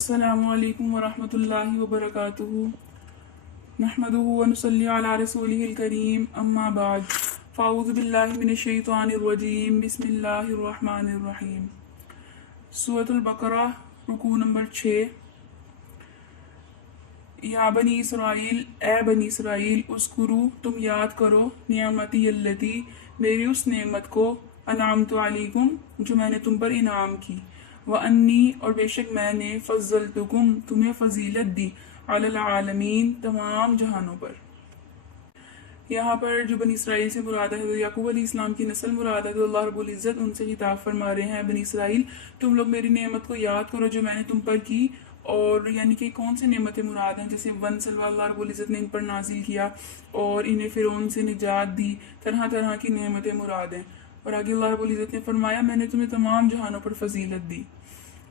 अस्सलामु अलैकुम वरहमतुल्लाहि वबरकातुहू नहमदुहु व नुसल्ली अला रसूलिहिल करीम अम्मा बाद फ़ाऊज़ु बिल्लाहि मिनश शैतानिर रजीम बिस्मिल्लाहिर रहमानिर रहीम। सूरतुल बकरा रुकू नंबर 6। या बनी इसराइल, ए बनी इसराइल, उस्कुरू, तुम याद करो, नियामती अल्लती, मेरी उस नेमत को, अनामतु अलैकुम, जो मैंने तुम पर इनाम की, व अन्नी, और बेशक मैंने, फज़्ज़लतुकुम, तुम्हें फजीलत दी, अलल आलमीन, तमाम जहानों पर। यहाँ पर जो बनी इसराइल से मुराद है, याकूब अलैहिस्सलाम की नस्ल मुराद है, तो अल्लाह रब्बुल इज़्ज़त उनसे खिताब फरमा रहे हैं, बनी इसराइल तुम लोग मेरी नेमत को याद करो जो मैंने तुम पर की। और यानी कि कौन से नेमतें मुराद हैं, जैसे वन सलवा अल्लाह रब्बुल इज़्ज़त ने इन पर नाजिल किया और इन्हें फ़िरौन से निजात दी, तरह तरह की नेमतें मुराद हैं। और आगे अल्लाह रब्बुल इज़्ज़त ने फरमाया मैंने तुम्हें तमाम जहानों पर फजीलत दी।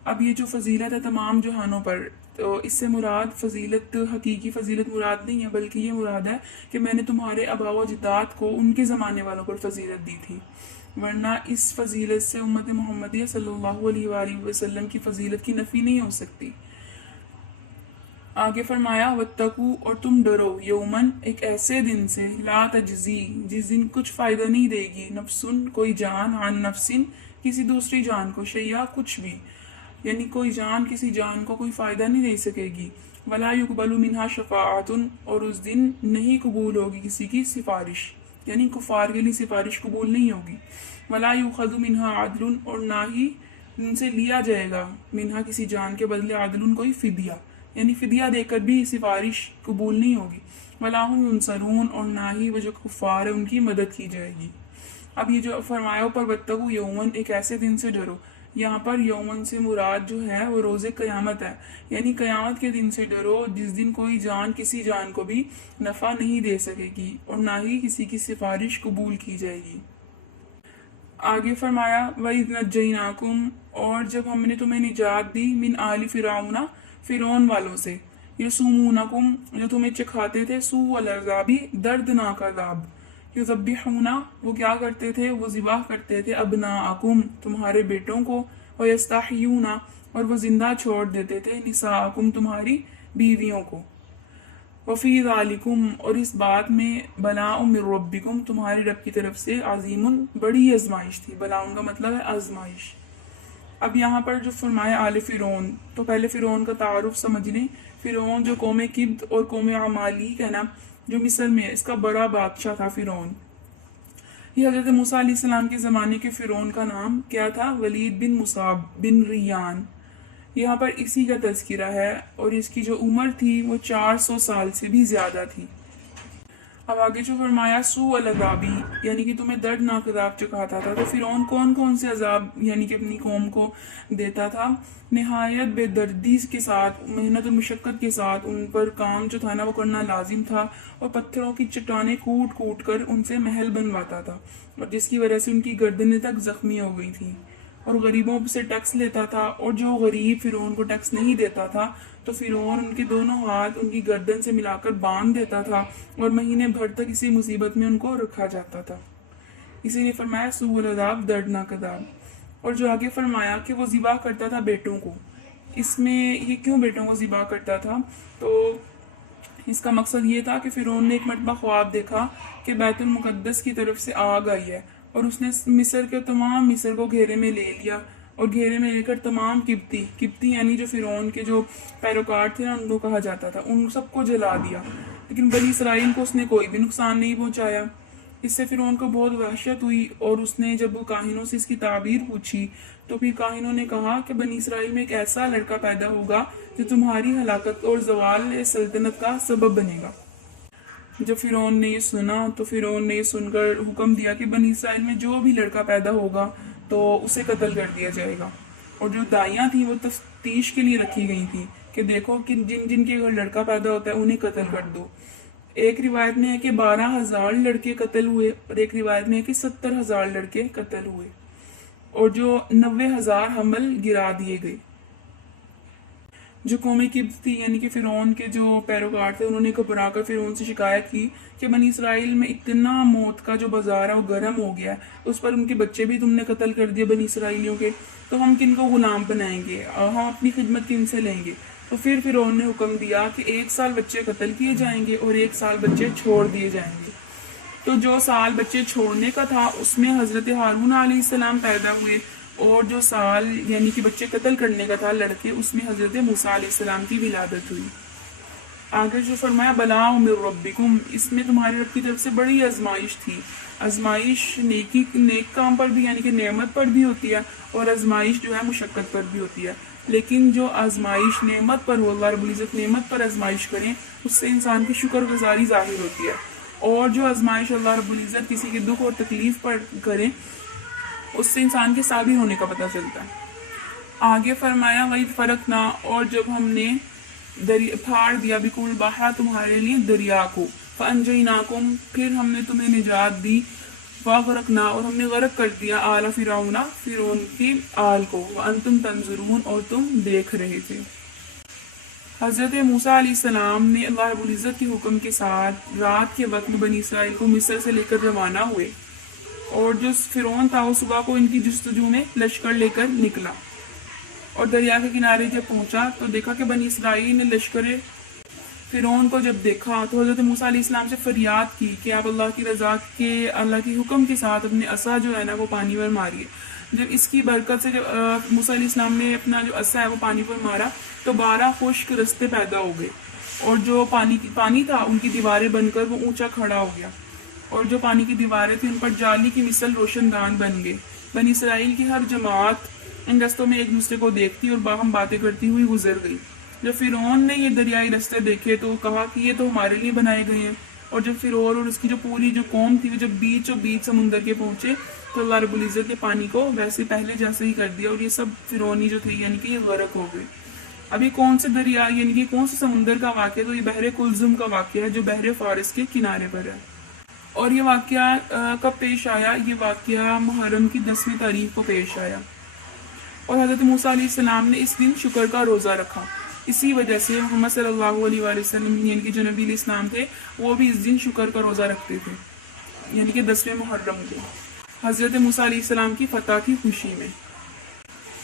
अब ये जो फजीलत है तमाम जहानों पर, तो इससे मुराद फजीलत हकीकी फजीलत मुराद नहीं है, बल्कि ये मुराद है कि मैंने तुम्हारे आबा व अजदाद को उनके ज़माने वालों पर फजीलत दी थी, वरना इस फजीलत से उम्मत मोहम्मदिया सल्लल्लाहु अलैहि वसल्लम की फजीलत की नफ़ी नहीं हो सकती। आगे फरमाया वत्तकू, और तुम डरो, यौमन, एक ऐसे दिन से, ला तजज़ी, जिस दिन कुछ फ़ायदा नहीं देगी, नफ्सुन, कोई जान, आन नफ्सिन, किसी दूसरी जान को, शैया, कुछ भी, यानी कोई जान किसी जान को कोई फ़ायदा नहीं दे सकेगी। वला युक़बलु मिन्हा शफ़ाअतुन, और उस दिन नहीं कबूल होगी किसी की सिफारिश, यानी कुफ़ार के लिए सिफारिश कबूल नहीं होगी। वला युख़ज़ु मिन्हा अदलुन, और ना ही उनसे लिया जाएगा, मिन्हा किसी जान के बदले, अदलुन कोई फ़िदिया, यानी फ़िदिया देकर भी सिफारिश कबूल नहीं होगी। वला हुम युनसरून, और ना ही वो जो कुफ़ार है उनकी मदद की जाएगी। अब ये जो फरमाया ऊपर वत्तकू यौमन, एक ऐसे दिन से डरो, यहाँ पर यौमन से मुराद जो है वो रोज़े क़यामत है, यानी क़यामत के दिन से डरो जिस दिन कोई जान किसी जान को भी नफ़ा नहीं दे सकेगी और ना ही किसी की सिफारिश कबूल की जाएगी। आगे फरमाया वइज़ नज्जयनाकुम, और जब हमने तुम्हें निजात दी, मिन आली फ़िरौना, फ़िरौन वालों से, यसुमूनकुम, जो तुम्हें चखाते थे, सूअल अज़ाबी, दर्दनाक अज़ाब, युज़ब्बिहूना, वो क्या करते थे, वो ज़िबाह करते थे, अबनाअकुम, तुम्हारे बेटों को, व यस्तहयूना, और वो जिंदा छोड़ देते थे, निसाअकुम, तुम्हारी बीवियों को, वफ़ी ज़ालिकुम, और इस बात में, बलाउ मिर रब्बिकुम, तुम्हारे रब की तरफ से, अज़ीमुन, बड़ी आजमाइश थी। बलाउन का मतलब है आजमाइश। अब यहाँ पर जो फरमाया आले फ़िरौन, तो पहले फ़िरौन का तारुफ समझ लें। फ़िरौन जो कौम किब्त और कौम अमालीक है ना, जो मिस्र में है, इसका बड़ा बादशाह था फ़िरौन। ये हज़रत मूसा अलैहिस्सलाम के ज़माने के फ़िरौन का नाम क्या था, वलीद बिन मुसाब बिन रियान। यहाँ पर इसी का तज़किरा है और इसकी जो उम्र थी वो 400 साल से भी ज़्यादा थी। अब आगे जो फरमाया सू अल अज़ाबी, यानी कि तुम्हें दर्दनाक अज़ाब चुकाता था। तो फ़िरौन कौन कौन से अज़ाब यानी कि अपनी कौम को देता था, नहायत बेदर्दी के साथ, मेहनत और मुशक्क़त के साथ उन पर काम जो था ना वो करना लाजिम था, और पत्थरों की चट्टानें कूट कूट कर उनसे महल बनवाता था, और जिसकी वजह से उनकी गर्दनें तक ज़ख्मी हो गई थी। और गरीबों से टैक्स लेता था, और जो गरीब फ़िरौन को टैक्स नहीं देता था तो फ़िरौन उनके दोनों हाथ उनकी गर्दन से मिलाकर बांध देता था और महीने भर तक इसी मुसीबत में उनको रखा जाता था। इसीलिए फरमाया सूअल अज़ाब, दर्दनाक अज़ाब। और जो आगे फरमाया कि वो ज़िबा करता था बेटों को, इसमें ये क्यों बेटों को ज़िबा करता था, तो इसका मकसद ये था कि फ़िरौन ने एक मरतबा ख्वाब देखा कि बैतुल मुक़द्दस की तरफ से आग आई है, और उसने मिस्र को घेरे में ले लिया, और घेरे में लेकर तमाम किब्ती यानी जो फ़िरौन के जो पैरोकार थे ना, उनको कहा जाता था, उन सबको जला दिया। लेकिन बनी इसराइल को उसने कोई भी नुकसान नहीं पहुंचाया। इससे फ़िरौन को बहुत वहशत हुई, और उसने जब काहिनों से इसकी ताबीर पूछी तो फिर काहिनों ने कहा कि बनी इसराइल में एक ऐसा लड़का पैदा होगा जो तुम्हारी हलाकत और ज़वाल सल्तनत का सबब बनेगा। जब फ़िरौन ने ये सुना तो फ़िरौन ने ये सुनकर हुक्म दिया कि बनी इसराइल में जो भी लड़का पैदा होगा तो उसे कत्ल कर दिया जाएगा। और जो दाइयाँ थी वो तफ्तीश के लिए रखी गई थी कि देखो कि जिन जिन के घर लड़का पैदा होता है उन्हें कत्ल कर दो। एक रिवायत में है कि 12,000 लड़के कत्ल हुए, और एक रिवायत में है कि 70,000 लड़के कत्ल हुए, और जो 90,000 हमल गिरा दिए गए। جو قوم قبط تھی یعنی کہ فرعون کے جو پیروکار تھے انہوں نے گھبرا کر فرعون سے شکایت کی کہ بنی اسرائیل میں اتنا موت کا جو بازار ہے وہ گرم ہو گیا ہے، اس پر ان کے بچے بھی تم نے قتل کر دیے بنی اسرائیلیوں کے، تو ہم کن کو غلام بنائیں گے، ہم اپنی خدمت کن سے لیں گے؟ تو پھر فرعون نے حکم دیا کہ 1 سال بچے قتل کیے جائیں گے اور 1 سال بچے چھوڑ دیے جائیں گے۔ تو جو سال بچے چھوڑنے کا تھا اس میں حضرت ہارون علیہ السلام پیدا ہوئے، اور جو سال یعنی کہ بچے قتل کرنے کا تھا لڑکے، اس میں حضرت موسیٰ علیہ السلام کی ولادت ہوئی۔ آگے جو فرمایا بلاء من ربکم، اس میں تمہارے رب کی طرف سے بڑی آزمائش تھی۔ آزمائش نیک کام پر بھی یعنی کہ نعمت پر بھی ہوتی ہے، اور آزمائش جو ہے مشقت پر بھی ہوتی ہے، لیکن جو آزمائش نعمت پر ہو، اللہ رب العزت نعمت پر آزمائش کریں، اس سے انسان کی شکر گزاری ظاہر ہوتی ہے، اور جو آزمائش اللہ رب العزت کسی کے دکھ اور تکلیف پر کریں اس سے انسان کے صابر ہونے کا پتہ چلتا ہے۔ آگے فرمایا وَإِذْ فَرَقْنَا، اور جب ہم نے پھاڑ دیا بِكُمُ الْبَحْرَ تمہارے لیے دریا کو، فَأَنْجَيْنَاكُمْ پھر ہم نے تمہیں نجات دی، وَأَغْرَقْنَا اور ہم نے غرق کر دیا آلَ فِرْعَوْنَ فرعون کی آل کو، وَأَنْتُمْ تَنْظُرُونَ اور تم دیکھ رہے تھے۔ حضرت موسیٰ علیہ السلام نے اللہ رب العزت کے حکم کے ساتھ رات کے وقت بنی اسرائیل کو مصر سے لے کر روانہ ہوئے، اور جو فرعون تھا وہ صبح کو ان کی جستجو میں لشکر لے کر نکلا، اور دریا کے کنارے جب پہنچا تو دیکھا کہ بنی اسرائیل نے لشکر فرعون کو جب دیکھا تو حضرت موسیٰ علیہ السلام سے فریاد کی کہ آپ اللہ کی رضا کے اللہ کے حکم کے ساتھ اپنے عصا جو ہے نا وہ پانی پر ماریے۔ جب اس کی برکت سے جب موسیٰ علیہ السلام نے اپنا جو عصا ہے وہ پانی پر مارا تو 12 خشک رستے پیدا ہو گئے، اور جو پانی تھا ان کی دیواریں بن کر وہ اونچا کھڑا ہو گیا، اور جو پانی کی دیواریں تھیں ان پر جالی کی مثل روشن دان بن گئے۔ بنی اسرائیل کی ہر جماعت ان رستوں میں ایک دوسرے کو دیکھتی اور باہم باتیں کرتی ہوئی گزر گئی۔ جب فرعون نے یہ دریائی رستے دیکھے تو کہا کہ یہ تو ہمارے لیے بنائے گئے ہیں، اور جب فرعون اور اس کی جو پوری جو قوم تھی وہ جب بیچ سمندر کے پہنچے تو اللہ رب العزت نے پانی کو ویسے پہلے جیسے ہی کر دیا، اور یہ سب فرعونی جو تھے یعنی کہ یہ غرق ہو گئے۔ ابھی کون سے دریا یعنی کہ کون سے سمندر کا واقعہ؟ تو یہ بحر کلزم کا واقعہ ہے جو بحر فارس کے کنارے پر ہے، اور یہ واقعہ کب پیش آیا؟ یہ واقعہ محرم کی 10ویں تاریخ کو پیش آیا، اور حضرت موسیٰ علیہ السلام نے اس دن شکر کا روزہ رکھا۔ اسی وجہ سے محمد صلی اللہ علیہ وآلہ وسلم یعنی کہ جو نبی علیہ السلام تھے وہ بھی اس دن شکر کا روزہ رکھتے تھے، یعنی کہ 10ویں محرم کو حضرت موسیٰ علیہ السلام کی فتح کی خوشی میں۔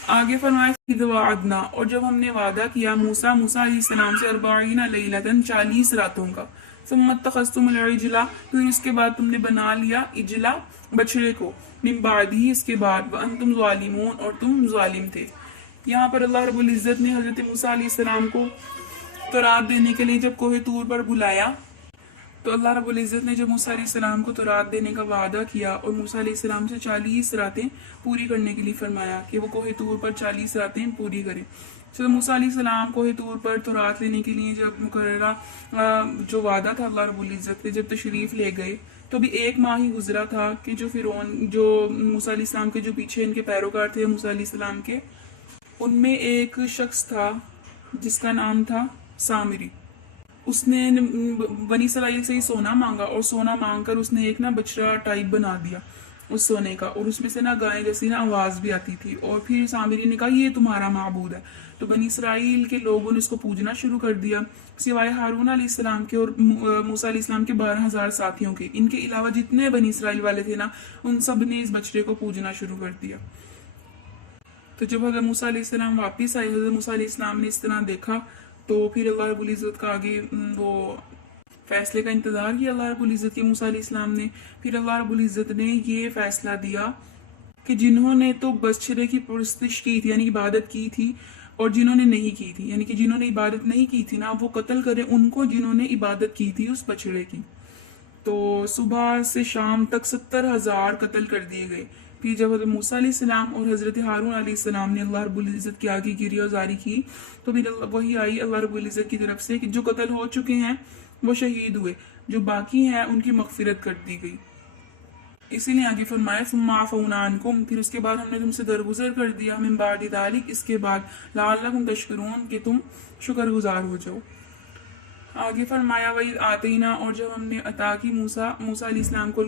آگے فرمایا اذ وعدنا، اور جب ہم نے وعدہ کیا موسیٰ علیہ السلام سے 40 لیلۃ 40 راتوں کا، ثم اتخذتم العجل پھر اس کے بعد تم نے بنا لیا اجلا بچڑے کو، من بعدہ اس کے بعد، وانتم ظالمون اور تم ظالم تھے۔ یہاں پر اللہ رب العزت نے حضرت موسیٰ علیہ السلام کو تورات دینے کے لیے جب کوہ طور پر بلایا تو اللہ رب العزت نے جب موسیٰ علیہ السلام کو تورات دینے کا وعدہ کیا اور موسیٰ علیہ السلام سے 40 راتیں پوری کرنے کے لیے فرمایا کہ وہ کوہ طور پر 40 راتیں پوری کریں۔ تو موسیٰ علیہ السلام کوہ طور پر تورات لینے کے لیے جب مقررہ جو وعدہ تھا اللہ رب العزت کے جب تشریف لے گئے تو بھی 1 ماہ ہی گزرا تھا کہ جو فرعون جو موسیٰ علیہ السلام کے جو پیچھے ان کے پیروکار تھے موسیٰ علیہ السلام کے، ان میں ایک شخص تھا جس کا نام تھا سامری۔ اس نے بنی اسرائیل سے ہی سونا مانگا، اور سونا مانگ کر اس نے ایک بچڑا ٹائپ بنا دیا اس سونے کا، اور اس میں سے گائیں جیسی آواز بھی آتی تھی، اور پھر سامری نے کہا یہ تمہارا معبود ہے۔ تو بنی اسرائیل کے لوگوں نے اس کو پوجنا شروع کر دیا، سوائے ہارون علیہ السلام کے اور موسیٰ علیہ السلام کے 12,000 ساتھیوں کے، ان کے علاوہ جتنے بنی اسرائیل والے تھے ان سب نے اس بچڑے کو پوجنا شروع کر دیا۔ تو جب حضرت موسیٰ علیہ السلام واپس آئے، حضرت موسیٰ علیہ السلام نے اس طرح دیکھا تو پھر اللہ رب العزت کا آگے وہ فیصلے کا انتظار کیا اللہ رب العزت کے موسیٰ علیہ السلام نے۔ پھر اللہ رب العزت نے یہ فیصلہ دیا کہ جنہوں نے تو بچڑے کی پرستش کی تھی یعنی عبادت کی تھی، اور جنہوں نے نہیں کی تھی یعنی کہ جنہوں نے عبادت نہیں کی تھی وہ قتل کرے ان کو جنہوں نے عبادت کی تھی اس بچڑے کی۔ تو صبح سے شام تک 70,000 قتل کر دیے گئے۔ پھر جب حضرت موسیٰ علیہ السلام اور حضرت ہارون علیہ السلام نے اللہ رب العزت کی آگے گیری آزاری کی تو پھر وہی آئی اللہ رب العزت کی طرف سے کہ جو قتل ہو چکے ہیں وہ شہید ہوئے، جو باقی ہیں ان کی مغفرت کر دی گئی۔ اسی لیے آگے فرمایا ثم عفونا عنکم، پھر اس کے بعد ہم نے تم سے درگزر کر دیا، من بعد ذلک اس کے بعد، لعلکم تشکرون کہ تم شکر گزار ہو جاؤ۔ آگے فرمایا وَإِذْ آتَيْنَا، اور جب ہم نے عطا کی موسیٰ علیہ السلام کو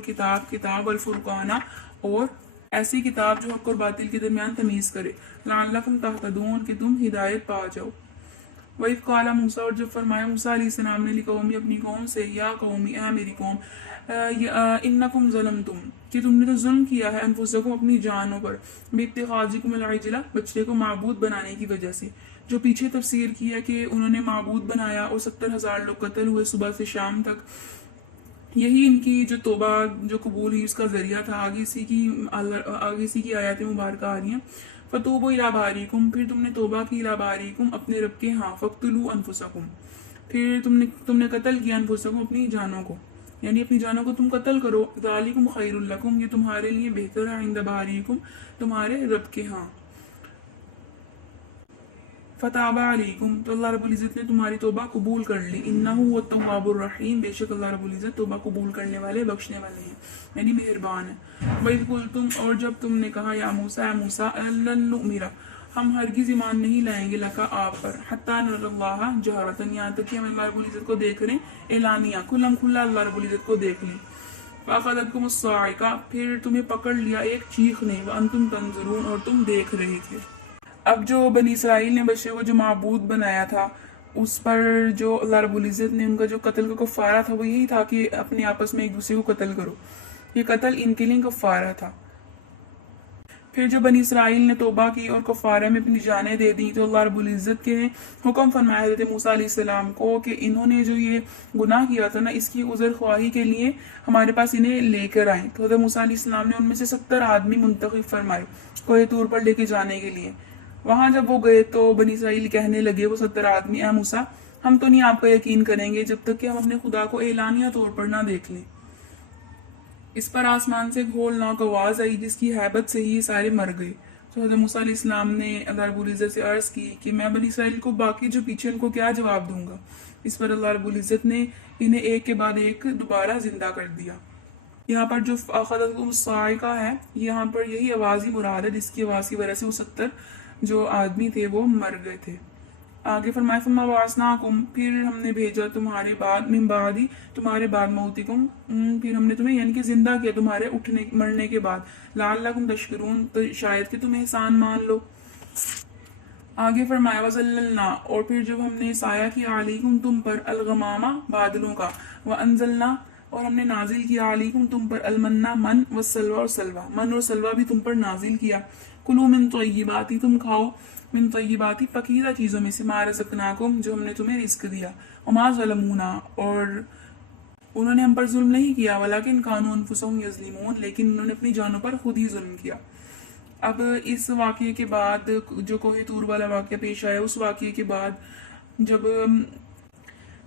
کتاب الفرقانہ، اور ایسی کتاب جو حق اور باطل کے درمیان تمیز کرے، لعلکم تہتدون کہ تم ہدایت پا جاؤ۔ वही काला मूसा, और जब फरमाया मूसा अलैहिस्सलाम ने लिकौमी अपनी कौम से, या कौमी ए मेरी कौम, इन्नकुम ज़लमतुम कि तुमने तो जुल्म किया है, अनफुसकुम अपनी जानों पर, बित्तिखाज़िकुम अल-इजला बछड़े को माबूद बनाने की वजह से। जो पीछे तफसीर की है कि उन्होंने माबूद बनाया और 70,000 लोग कत्ल हुए सुबह से शाम तक, यही इनकी जो तौबा जो कबूल हुई उसका जरिया था। आगे इसी की आयत मुबारक आ रही हैं, फतूबू इला बारीकुम, फिर तुमने तौबा की, इला बारीकुम अपने रब के यहाँ, फक्तुलू अनफुसकुम, फिर तुमने कत्ल किया, अनफुसकुम अपनी जानों को, यानी अपनी जानों को तुम कत्ल करो, ज़ालिकुम खैरुल लकुम ये तुम्हारे लिए बेहतर है, इंद बारीकुम तुम्हारे रब के यहाँ, फताबा अलैकुम तो अल्लाह रब्बुल इज़्ज़त ने तुम्हारी तौबा कबूल कर ली, इन्नहु हुवत-तव्वाबुर रहीम बेशक अल्लाह रब्बुल इज़्ज़त तौबा कबूल करने वाले बख्शने वाले हैं, यानी मेहरबान है। वइज़ कुल्तुम और जब तुमने कहा, या मूसा अल्लन नुमिरा हम हरगिज़ ईमान नहीं लाएंगे लका आप पर, हत्ता नरल्लाह जहरतन यहाँ तक कि हम अल्लाह रब्बुल इज़्ज़त को देख लें, एलानिया खुल्लम खुल्ला अल्लाह रब्बुल इज़्ज़त को देख लें। फ़अख़ज़तकुमुस्साइक़ा फिर तुम्हें पकड़ लिया एक चीख ने, व अंतुम तंज़ुरून और तुम देख रहे थे। अब जो बनी इसराइल ने बच्चे को जो माबूद बनाया था, उस पर जो अल्लाह रब्बुल इज़्ज़त ने उनका जो कत्ल का कफ़ारा था वो यही था कि अपने आपस में एक दूसरे को कत्ल करो, ये कत्ल इनके लिए कफ़ारा था। फिर जब बनी इसराइल ने तौबा की और कफ़ारे में अपनी जानें दे दी, तो अल्लाह रब्बुल इज़्ज़त के हुक्म फरमाया हज़रत मूसा अलैहिस्सलाम को कि इन्होंने जो ये गुनाह किया था ना, इसकी उज़र ख्वाही के लिए हमारे पास इन्हें लेकर आए। तो हज़रत मूसा अलैहिस्सलाम ने उनमें से 70 आदमी मुंतखब फरमाए कोहे तूर पर लेके जाने के लिए। वहां जब वो गए तो बनी इसराइल कहने लगे, वो 70 आदमी, ए मूसा हम तो नहीं आपका यकीन करेंगे जब तक कि हम अपने खुदा को एलानिया तौर पर ना देख लें। इस पर आसमान से होलनाक आवाज़ आई जिसकी हैबत से ही सारे मर गए। तो हज़रत मूसा अलैहिस्सलाम ने अल्लाह रब्बुल इज़्ज़त से अर्ज़ की कि मैं बनी इसराइल को बाकी जो पीछे उनको क्या जवाब दूंगा। इस पर अल्लाह रब्बुल इज़्ज़त ने इन्हें एक के बाद एक दोबारा जिंदा कर दिया। यहाँ पर जो फ़अख़ज़तकुमुस्साइक़ा है, यहाँ पर यही आवाज़ ही मुराद है जिसकी आवाज़ की वजह से वो 70 जो आदमी थे वो मर गए थे। आगे फरमाया फमा बासनाकुम फिर हमने भेजा तुम्हारे बाद, मिन बादी तुम्हारे बाद, मौतिकुम फिर हमने तुम्हें यानी कि जिंदा किया तुम्हारे उठने मरने के बाद, लअल्लकुम तशकुरून तो शायद कि तुम एहसान मान लो। आगे फरमाया वज़ल्ललना और फिर जब हमने साया किया अलैकुम तुम पर, अलगमामा बादलों का, व अंजलना और हमने नाजिल किया अलैकुम तुम पर, अलमन्ना मन, व सलवा और सलवा, मन और सलवा भी तुम पर नाजिल किया। कुलू मिन तय्यिबाती तुम खाओ, मिन तय्यिबाती पकीदा चीज़ों में से, मा रज़क़नाकुम जो हमने तुम्हें रिस्क दिया, वमा ज़लमूना और उन्होंने हम पर जुल्म नहीं किया, वलाकिन कानू अनफुसहुम यज़लिमून लेकिन उन्होंने अपनी जानों पर खुद ही जुल्म किया। अब इस वाक़ये के बाद जो कोहे तूर वाला वाक़या पेश आया, उस वाक़ये के बाद जब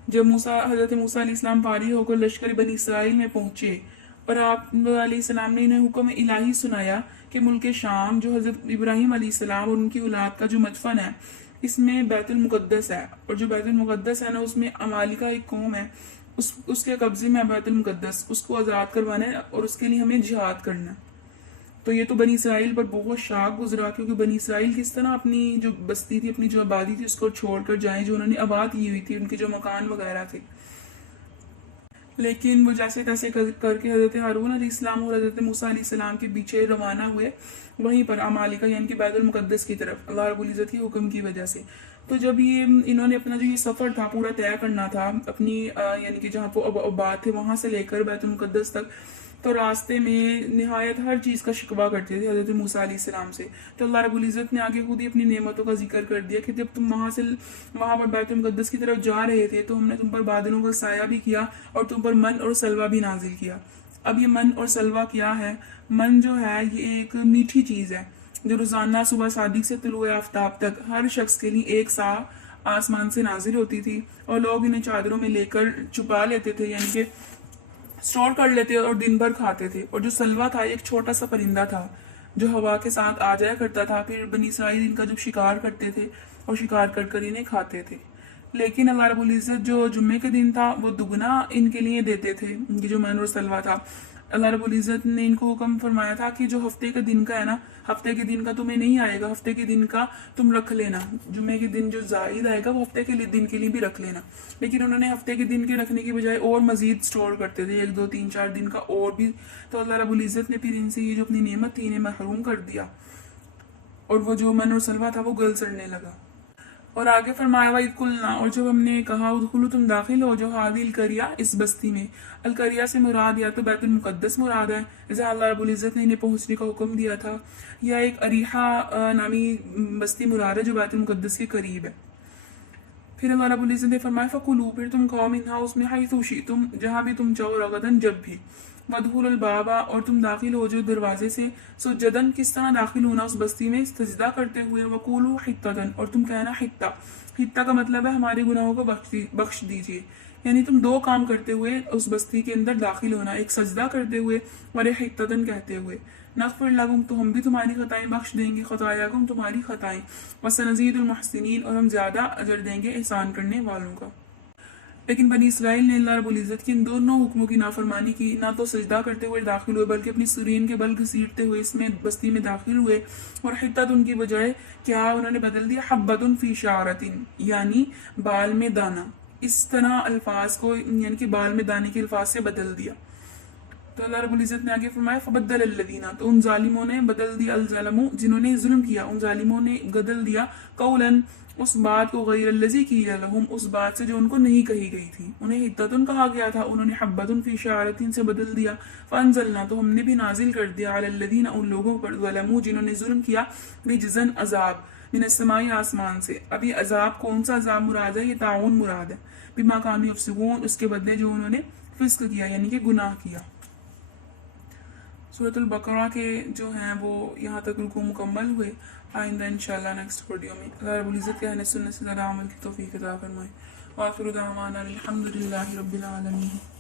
हज़रत मूसा अलैहिस्सलाम फारिग होकर लश्कर बनी इसराइल में पहुंचे और आप अलैहिस्सलाम ने इन्हें हुक्म इलाही सुनाया कि मुल्क शाम जो हज़रत इब्राहीम अलैहिस्सलाम और उनकी औलाद का जो मदफन है, इसमें बैतुल मुक़द्दस है, और जो बैतुल मुक़द्दस है ना, उसमें अमालिका एक कौम है, उसके कब्जे में है बैतुल मुक़द्दस, उसको आज़ाद करवाना है और उसके लिए हमें जिहाद करना। तो ये तो बनी इसराइल पर बहुत शाक गुजरा, क्योंकि बनी इसराइल किस तरह अपनी जो बस्ती थी, अपनी जो आबादी थी, उसको छोड़कर जाएं जो उन्होंने आबाद की हुई थी, उनके जो मकान वगैरह थे। लेकिन वो जैसे तैसे करके हज़रत हारून अलैहिस्सलाम और हज़रत मूसा अलैहिस्सलाम के पीछे रवाना हुए, वहीं पर अमालिका यानी कि बैतुल मुक़द्दस की तरफ, अल्लाह रब्बुल इज़्ज़त के हुक्म की वजह से। तो जब ये इन्होंने अपना जो ये सफ़र था पूरा तय करना था अपनी यानी कि जहाँ वो आबाद थे वहाँ से लेकर बैतुल मुक़द्दस तक, तो रास्ते में निहायत हर चीज़ का शिकवा करते थे हज़रत मूसा अलैहिस्सलाम से। तो अल्लाह रब्बुल इज़्ज़त ने आगे खुद ही अपनी नेमतों का जिक्र कर दिया कि जब तुम वहाँ पर बैतुल मुक़द्दस की तरफ जा रहे थे तो हमने तुम पर बादलों का साया भी किया और तुम पर मन और सलवा भी नाजिल किया। अब ये मन और सलवा क्या है? मन जो है ये एक मीठी चीज़ है जो रोज़ाना सुबह सादिक से तुलुए आफ्ताब तक हर शख्स के लिए एक सा आसमान से नाजिल होती थी, और लोग इन्हें चादरों में लेकर छुपा लेते थे, यानी कि स्टोर कर लेते और दिन भर खाते थे। और जो सलवा था एक छोटा सा परिंदा था जो हवा के साथ आ जाया करता था, फिर बनी इसराइल इनका जब शिकार करते थे और शिकार कर कर इन्हें खाते थे। लेकिन अल्लाह रब्बुल इज़्ज़त जो जुम्मे के दिन था वो दुगना इनके लिए देते थे, इनकी जो मन और सलवा था। अल्लाह रब्बुल इज़्ज़त ने इनको हुक्म फरमाया था कि जो हफ्ते के दिन का है ना, हफ्ते के दिन का तुम्हें नहीं आएगा, हफ्ते के दिन का तुम रख लेना, जुम्मे के दिन जो जायद आएगा वो हफ्ते के लिए दिन के लिए भी रख लेना। लेकिन उन्होंने हफ्ते के दिन के रखने की बजाय और मजीद स्टोर करते थे, 1 2 3 4 दिन का और भी। तो अल्लाह रब्बुल इज़्ज़त ने फिर इनसे ये जो अपनी नेमत थी इन्हें महरूम कर दिया, और वो जो मन और सलवा था वो गल सड़ने लगा। اور آگے فرمایا وَإِذْ قُلْنَا، اور جب ہم نے کہا ادخلوا تم داخل ہو جو ہادی القریہ اس بستی میں. القریہ سے مراد یا تو بیت المقدس مراد ہے جہاں اللہ رب العزت نے انہیں پہنچنے کا حکم دیا تھا، یا ایک اریحہ نامی بستی مراد ہے جو بیت المقدس کے قریب ہے. پھر اللہ رب العزت نے فرمایا فَكُلُوا، پھر تم کھاؤ منہا اس میں حیث شئتم جہاں بھی تم چاہو رغدن جب بھی. وَادْخُلُوا الْبَابَ، اور تم داخل ہو جو دروازے سے. سجدن، کس طرح داخل ہونا اس بستی میں؟ سجدہ کرتے ہوئے. وَقُولُوا حِطَّةً، اور تم کہنا حِطّہ. حِطّہ کا مطلب ہے ہمارے گناہوں کو بخش دیجیے. یعنی تم دو کام کرتے ہوئے اس بستی کے اندر داخل ہونا، ایک سجدہ کرتے ہوئے اور ایک حِطَّةً کہتے ہوئے. نغفر لکم، تو ہم بھی تمہاری خطائیں بخش دیں گے. خطایاکم، تمہاری خطائیں. وسنزید المحسنین، اور ہم زیادہ اجر دیں گے احسان کرنے والوں کا. لیکن بنی اسرائیل نے اللہ رب العزت کی ان دونوں حکموں کی نافرمانی کی، نہ تو سجدہ کرتے ہوئے داخل ہوئے بلکہ اپنی سرین کے بل گھسیٹتے ہوئے اس میں بستی میں داخل ہوئے. اور حطت ان کی بجائے کیا انہوں نے بدل دیا حبۃ فی شعرۃ، یعنی بال میں دانہ. اس طرح الفاظ کو یعنی کہ بال میں دانے کے الفاظ سے بدل دیا. تو اللہ رب العزت نے آگے فرمایا فبدل الذین، تو ان ظالموں نے بدل دیا، الظلموا جنہوں نے ظلم کیا، ان ظالموں نے بدل دیا قولا اس بات کو، غیر الذی قیل لہم اس بات سے جو ان کو نہیں کہی گئی تھی. انہیں حطۃ کہا گیا تھا، انہوں نے حبۃ فی شعرۃ سے بدل دیا. فانزلنا، تو ہم نے بھی نازل کر دیا علی الذین ان لوگوں پر ظلموا جنہوں نے ظلم کیا، رجزا عذاب من السماء آسمان سے. اب یہ عذاب کون سا عذاب مراد ہے؟ یہ طاعون مراد ہے. بما کانوا یفسقون، اس کے بدلے جو انہوں نے فسق کیا یعنی کہ گناہ کیا. سورۃ البقرہ کے جو ہیں وہ یہاں تک رکوع مکمل ہوئے. آئندہ انشاءاللہ نیکسٹ ویڈیو میں اللہ رب العزت کہنے سننے سے زیادہ عمل کی توفیق عطا فرمائے. وآخر دعوانا الحمد للہ رب العالمین.